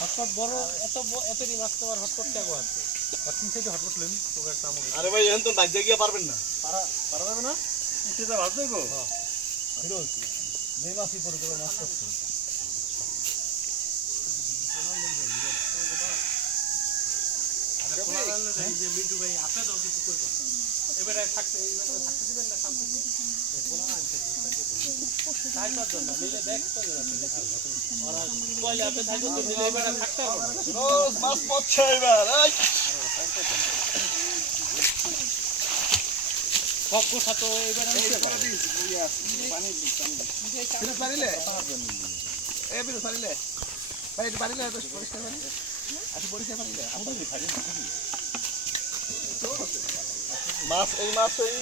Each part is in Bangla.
হটপট বড় এতই মাছ তোমার হটপট টাকা আছে আপনি সেটা হটপট লেন তো একটা আমাকে আরে ভাই এখন তো বাজে গিয়ে পারবেন না পারা যাবে না উঠে যা ভাত দেবো হ্যাঁ ফিরোজ যে মাছই পড়ে তোর মাছ করছে যে মিটু ভাই আপনি তো কিছু কইবেন এবারে থাকতে দিবেন না সামনে পোলা আনতে থাকবার জন্য নিলে দেখতে ওরা কইলে আপনি থাকবেন তো নিলে এবারে থাকতে হবে রোজ মাছ পড়ছে এবার এই সব কথা তো এবারে পানি পানিলে এই বিরু পানিলে ভাই পানিলে তো পরিষ্কার পানি আচ্ছা পরিষ্কার পানিলে মাছ এই মাছ এই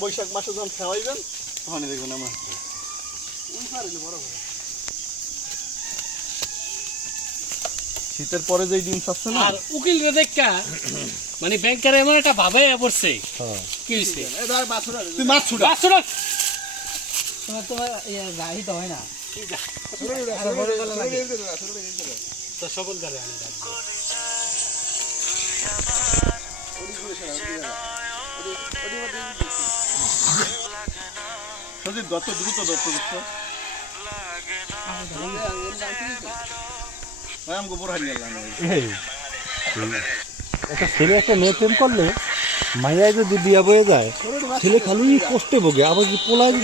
বৈশাখ মাসে যখন খাওয়াইবেন তখনই দেখবেন আমরা শীতের পরে যে ডিম ছাড়ছে না আর উকিল রে দেখা মানে ব্যাংকার এমন একটা ভাবে পড়ছে কি হইছে তুই মাছ ছুড়া তোমার তো গাড়ি তো হয় না তো সবল গাড়ি আনি সজিব দত্ত দ্রুত দত্ত দত্ত আমি গোবর হারিয়ে গেলাম একটা ছেলে একটা মেয়ে প্রেম করলে মাইয়ায় যদি বিয়া বয়ে যায় ছেলে খালি কষ্টে ভোগে আবার যদি পোলায়